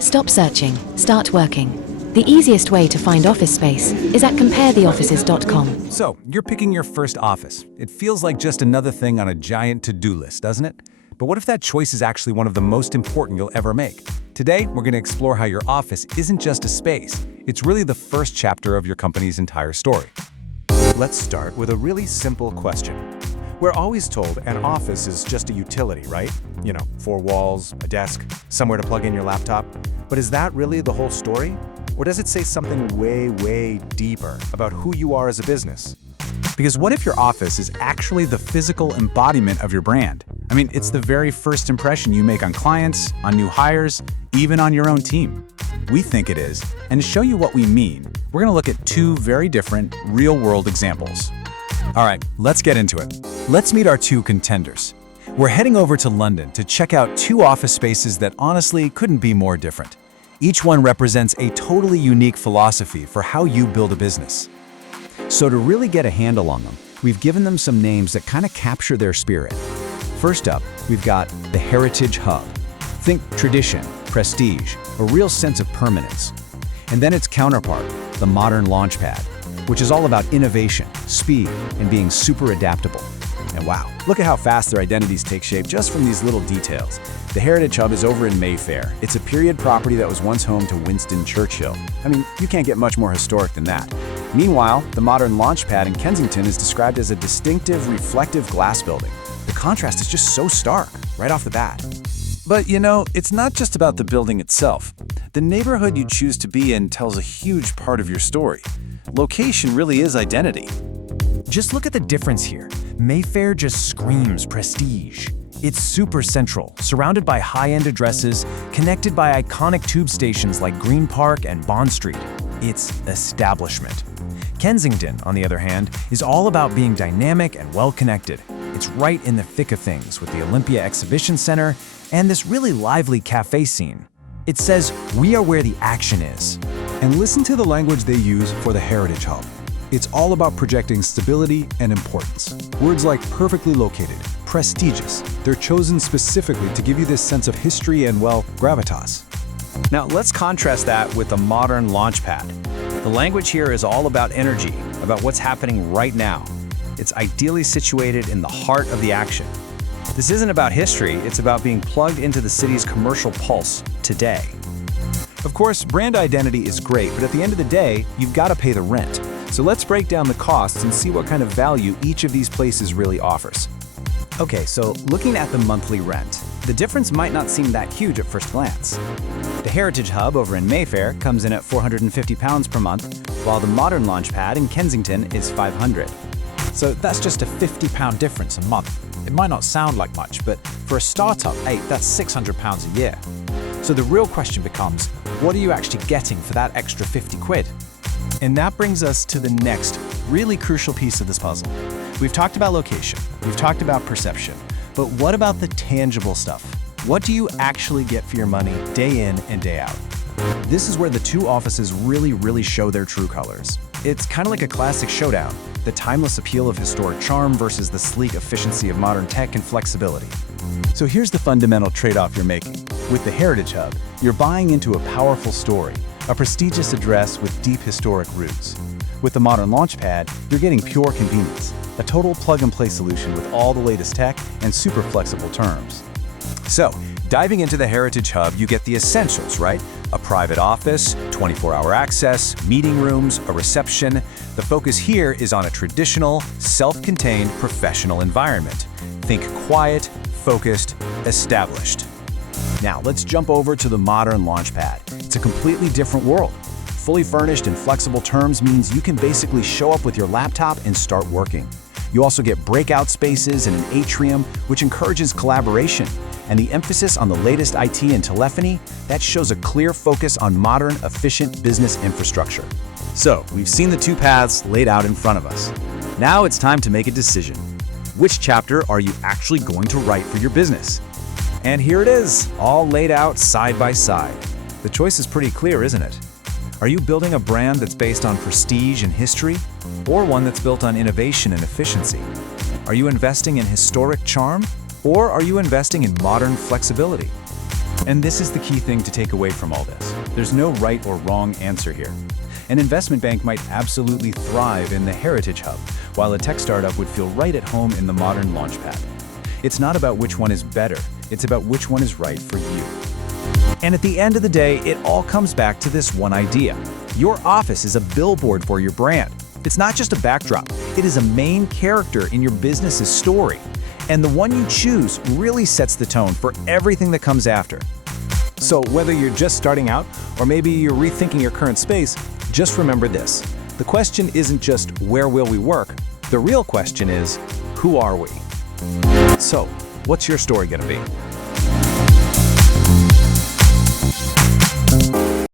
Stop searching, start working. The easiest way to find office space is at comparetheoffices.com. So, you're picking your first office. It feels like just another thing on a giant to-do list, doesn't it? But what if that choice is actually one of the most important you'll ever make? Today, we're going to explore how your office isn't just a space. It's really the first chapter of your company's entire story. Let's start with a really simple question. We're always told an office is just a utility, right? You know, four walls, a desk, somewhere to plug in your laptop. But is that really the whole story? Or does it say something way, way deeper about who you are as a business? Because what if your office is actually the physical embodiment of your brand? I mean, it's the very first impression you make on clients, on new hires, even on your own team. We think it is, and to show you what we mean, we're going to look at two very different, real-world examples. All right, let's get into it. Let's meet our two contenders. We're heading over to London to check out two office spaces that honestly couldn't be more different. Each one represents a totally unique philosophy for how you build a business. So to really get a handle on them, we've given them some names that kind of capture their spirit. First up, we've got the Heritage Hub. Think tradition, prestige, a real sense of permanence. And then its counterpart, the Modern Launchpad, which is all about innovation, speed, and being super adaptable. And wow, look at how fast their identities take shape just from these little details. The Heritage Hub is over in Mayfair. It's a period property that was once home to Winston Churchill. I mean, you can't get much more historic than that. Meanwhile, the Modern Launchpad in Kensington is described as a distinctive, reflective glass building. The contrast is just so stark, right off the bat. But you know, it's not just about the building itself. The neighborhood you choose to be in tells a huge part of your story. Location really is identity. Just look at the difference here. Mayfair just screams prestige. It's super central, surrounded by high-end addresses, connected by iconic tube stations like Green Park and Bond Street. It's establishment. Kensington, on the other hand, is all about being dynamic and well-connected. It's right in the thick of things with the Olympia Exhibition Center and this really lively cafe scene. It says, "We are where the action is." And listen to the language they use for the Heritage Hub. It's all about projecting stability and importance. Words like perfectly located, prestigious, they're chosen specifically to give you this sense of history and, well, gravitas. Now let's contrast that with the Modern Launchpad. The language here is all about energy, about what's happening right now. It's ideally situated in the heart of the action. This isn't about history, it's about being plugged into the city's commercial pulse today. Of course, brand identity is great, but at the end of the day, you've got to pay the rent. So let's break down the costs and see what kind of value each of these places really offers. Okay, so looking at the monthly rent, the difference might not seem that huge at first glance. The Heritage Hub over in Mayfair comes in at £450 per month, while the Modern Launchpad in Kensington is $500. So that's just a £50 difference a month. It might not sound like much, but for a startup, that's £600 a year. So the real question becomes, what are you actually getting for that extra 50 quid? And that brings us to the next really crucial piece of this puzzle. We've talked about location, we've talked about perception, but what about the tangible stuff? What do you actually get for your money day in and day out? This is where the two offices really show their true colors. It's kind of like a classic showdown, the timeless appeal of historic charm versus the sleek efficiency of modern tech and flexibility. So here's the fundamental trade-off you're making. With the Heritage Hub, you're buying into a powerful story, a prestigious address with deep historic roots. With the Modern Launchpad, you're getting pure convenience, a total plug-and-play solution with all the latest tech and super flexible terms. So, diving into the Heritage Hub, you get the essentials, right? A private office, 24-hour access, meeting rooms, a reception. The focus here is on a traditional, self-contained, professional environment. Think quiet, focused, established. Now, let's jump over to the Modern Launchpad. It's a completely different world. Fully furnished and flexible terms means you can basically show up with your laptop and start working. You also get breakout spaces and an atrium, which encourages collaboration. And the emphasis on the latest IT and telephony, that shows a clear focus on modern, efficient business infrastructure. So, we've seen the two paths laid out in front of us. Now it's time to make a decision. Which chapter are you actually going to write for your business? And here it is, all laid out side by side. The choice is pretty clear, isn't it? Are you building a brand that's based on prestige and history, or one that's built on innovation and efficiency? Are you investing in historic charm, or are you investing in modern flexibility? And this is the key thing to take away from all this. There's no right or wrong answer here. An investment bank might absolutely thrive in the Heritage Hub, while a tech startup would feel right at home in the modern Launchpad. It's not about which one is better, it's about which one is right for you. And at the end of the day, it all comes back to this one idea. Your office is a billboard for your brand. It's not just a backdrop, it is a main character in your business's story. And the one you choose really sets the tone for everything that comes after. So whether you're just starting out or maybe you're rethinking your current space, just remember this. The question isn't just where will we work? The real question is, who are we? So, what's your story gonna be?